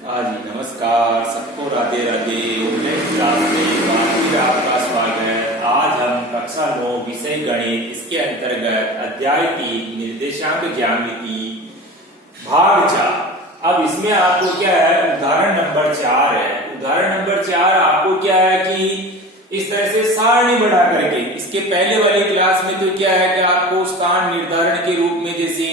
हाँ जी, नमस्कार सबको, राधे राधे। ऑनलाइन क्लास में एक बार फिर आपका स्वागत। आज हम कक्षा 9 विषय गणित, इसके अंतर्गत अध्याय 3 निर्देशांक ज्यामिति भाग 4। अब इसमें आपको क्या है, उदाहरण नंबर 4 है। उदाहरण नंबर 4 आपको क्या है कि इस तरह से सारणी बना करके, इसके पहले वाली क्लास में तो क्या है कि आपको स्थान निर्धारण के रूप में जैसे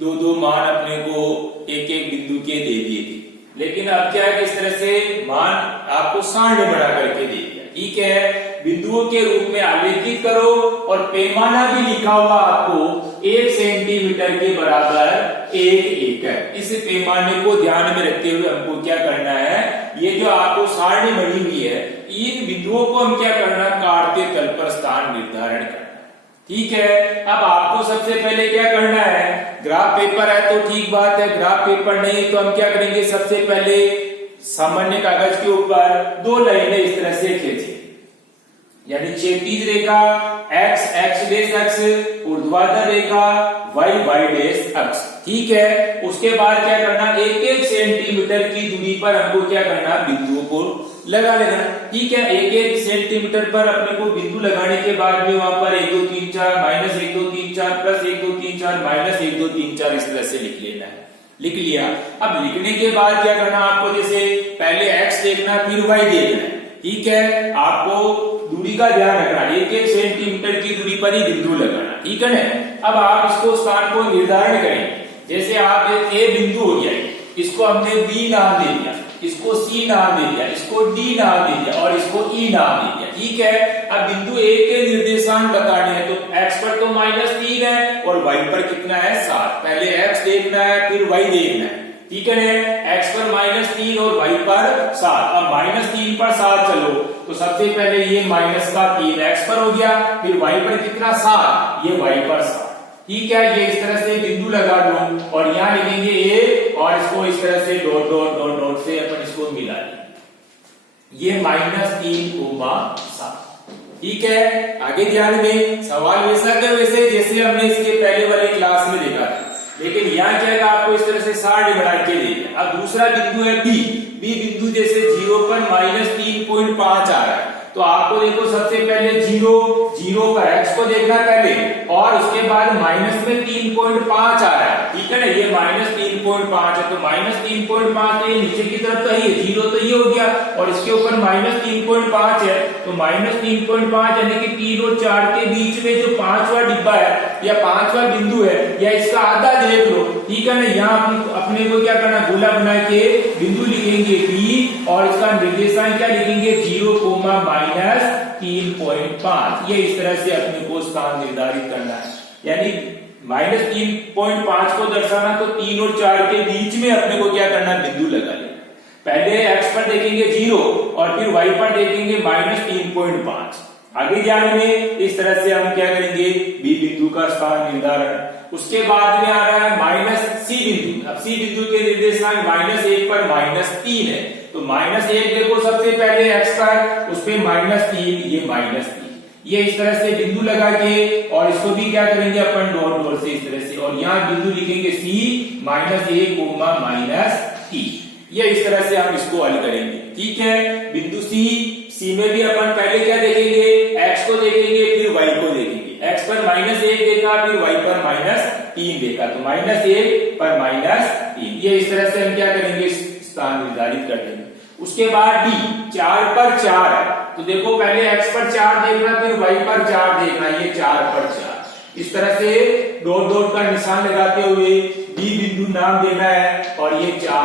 दो दो मान अपने को एक एक बिंदु के दे दिए थे, लेकिन अब क्या है कि इस तरह से मान आपको सारणी बना करके दे दिया। ठीक है, बिंदुओं के रूप में आलेखित करो और पैमाना भी लिखा हुआ आपको 1 सेंटीमीटर के बराबर 1 एकड़। इस पैमाने को ध्यान में रखते हुए हमको क्या करना है, ये जो आपको सारणी बनी हुई है, इन बिंदुओं को हम क्या करना, काटते तल पर स्थान निर्धारण करना। ठीक है, अब आपको सबसे पहले क्या करना है, ग्राफ पेपर है तो ठीक बात है, ग्राफ पेपर नहीं तो हम क्या करेंगे, सबसे पहले सामान्य कागज के ऊपर 2 लाइनें इस तरह से खींचे, यानी क्षैतिज रेखा x x डेश अक्ष, ऊर्ध्वाधर रेखा y y डेश अक्ष। ठीक है, उसके बाद क्या करना, 1-1 सेंटीमीटर की दूरी पर हमको क्या करना, बिंदुओं को लगा लेना। ठीक है, 1-1 सेंटीमीटर पर अपने को बिंदु लगाने के बाद में वहां पर 1 2 3 4 माइनस 1 2 3 4 प्लस 1 2 3 4 माइनस 1 2 3 4 इस तरह से लिख लेना है। लिख लिया। अब लिखने के बाद क्या करना आपको, जैसे पहले x देखना फिर y देखना है। ठीक है, आपको दूरी का ध्यान रखना, 1-1 सेंटीमीटर की दूरी पर ही बिंदु लगाना। ठीक है ना। अब आप इसको स्थान को निर्धारण करेंगे, जैसे आप ए बिंदु हो गया, इसको हमने बी नाम दे दिया, इसको सी नाम दे दिया, इसको डी नाम दे दिया और इसको ई नाम दे दिया। ठीक है, अब बिंदु ए के निर्देशांक बताने हैं तो x पर तो -3 है और y पर कितना है, 7। पहले x देखना है फिर y देखना है। ठीक है, x पर -3 और y पर 7। अब -3 पर 7 चलो तो सबसे पहले ये -3 x पर हो गया, फिर y पर कितना, 7, ये y पर 7। ठीक है, ये इस तरह से बिंदु लगा दो और यहाँ लिखेंगे a और इसको इस तरह से डॉट डॉट डॉट डॉट से अपन इसको मिला लें, ये -3, 7। ठीक है, आगे ध्यान में सवाल वैसा का वैसे जैसे हमने इसके पहले वाले क्लास में देखा था, लेकिन यहाँ क्या है, आपको इस तरह से सारणी बना के दे दिया। अब दूसरा बिंदु है बी बिंदु, जैसे 0 पर -3.5 आ रहा है तो आपको देखो सबसे पहले 0 का x को देखना पहले और उसके बाद माइनस में 3.5 आ रहा है। ठीक है ना, ये -3.5 है तो -3.5 तो ये नीचे की तरफ तो है, 0 तो ये हो गया और इसके ऊपर -3.5 है तो -3.5 यानी कि 3 और 4 के बीच में जो 5वां डिब्बा है या 5वां बिंदु है या इसका आधा देख लो। ठीक है ना, यहाँ अपने को क्या करना, गोला बना के बिंदु लिखेंगे b और इसका निर्देशांक क्या लिखेंगे, 0, -3.5। ये इस तरह से अपने को स्थान निर्धारित करना है, यानी -3.5 को दर्शाना तो 3 और 4 के बीच में अपने को क्या करना, बिंदु लगा लेना। पहले x पर देखेंगे 0 और फिर y पर देखेंगे -3.5। आगे ध्यान में इस तरह से हम क्या करेंगे, b बिंदु का स्थान निर्धारण। उसके बाद में आ रहा है -c बिंदु। अब c बिंदु के निर्देशांक -1 पर -3 है तो -1 देखो सबसे पहले x पर, उस पे -3, ये -3। ये इस तरह से बिंदु लगा के और इसको भी क्या करेंगे अपन, डॉट डॉट से इस तरह से, और यहाँ बिंदु लिखेंगे c -1, -3। ये इस तरह से हम इसको हल करेंगे। ठीक है, बिंदु c में भी अपन पहले क्या देखेंगे, x को देखेंगे फिर y को देखेंगे। x पर -1 देखा फिर y पर -3 देखा तो -1 पर -3। ये इस तरह से हम क्या करेंगे, स्थान निर्धारित कर देंगे। उसके बाद d 4 पर 4 है तो देखो पहले x पर 4 देखना फिर y पर 4 देखना, ये 4 पर 4। इस तरह से डॉट डॉट का निशान लगाते हुए b बिंदु नाम देना है और ये 4,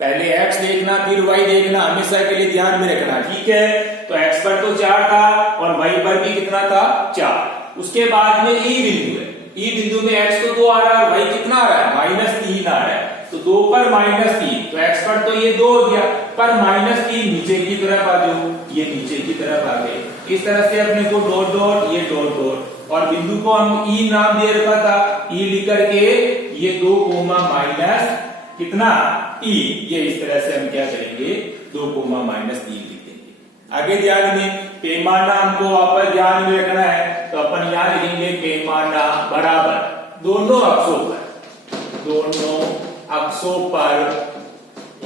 पहले x देखना फिर y देखना, हमेशा के लिए ध्यान में रखना। ठीक है, तो x पर तो 4 था और y पर भी कितना था, 4। उसके बाद में e बिंदु है, e बिंदु में x तो 2 आ रहा है और y कितना आ रहा है, -3 आ रहा है तो 2 पर -3 तो x पर तो ये 2 हो गया, पर -3 नीचे की तरफ आ जाओ, ये नीचे की तरफ आ गए। इस तरह से अपने को डॉट डॉट, ये डॉट डॉट और बिंदु को हम e नाम दे रखा था, e लिख करके ये 2, कितना e, ये इस तरह से हम क्या करेंगे, 2, -3 लिख देंगे। आगे ध्यान में पैमाना हमको वापस ध्यान में रखना है तो अपन यहाँ लिखेंगे पैमाना बराबर दोनों अक्षों पर, दोनों अक्षों पर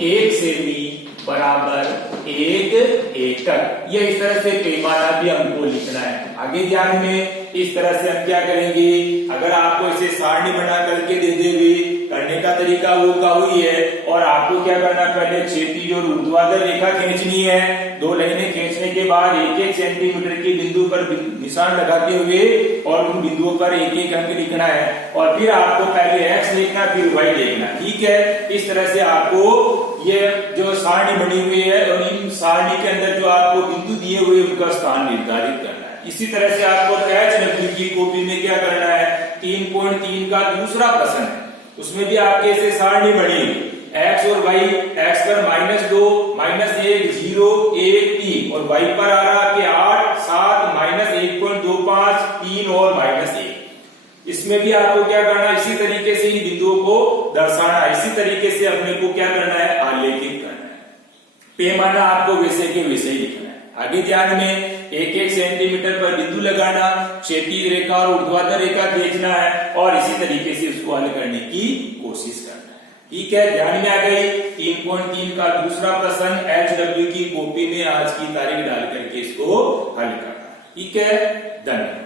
1 सेमी बराबर 1 एकक। ये इस तरह से पैमाना भी हमको लिखना है। आगे ध्यान में इस तरह से हम क्या करेंगे, अगर आपको इसे सारणी बना करके दे देंगे, करने का तरीका वो का हुई है। और आपको क्या करना, पहले क्षैतिज और ऊर्ध्वाधर रेखा खींचनी है। 2 लाइनें खींचने के बाद 1-1 सेंटीमीटर के बिंदु पर निशान लगाते हुए और उन बिंदुओं पर 1-1 अंक लिखना है। और फिर आपको पहले x लिखना, फिर y लिखना। ठीक है, इस तरह से आपको ये जो सारणी बनी हुई है और इन सारणी के अंदर जो आपको बिंदु दिए हुए उनका स्थान निर्धारित करना है। इसी तरह से आपको HW की कॉपी में क्या करना है, 3.3 का दूसरा प्रश्न है, उसमें भी आपके ऐसे सारणी बनी हुई x और y, x पर -2, -1, 0, 1, 3 और y पर आ रहा कि 8, 7, -1.25, 3 और -1। इसमें भी आपको क्या करना है, इसी तरीके से इन बिंदुओं को दर्शाना है। इसी तरीके से अपने को क्या करना है, आलेखित करना है। पैमाना आपको वैसे के वैसे ही लिखना है। आगे ध्यान में 1-1 सेंटीमीटर पर बिंदु लगाना, क्षैतिज रेखा और ऊर्ध्वाधर रेखा खींचना है और इसी तरीके से उसको हल करने की कोशिश करना है। ठीक है, ध्यान में आ गई। 3.3 का दूसरा प्रश्न HW की कॉपी में आज की तारीख डाल करके इसको हल करना। ठीक है, धन्यवाद।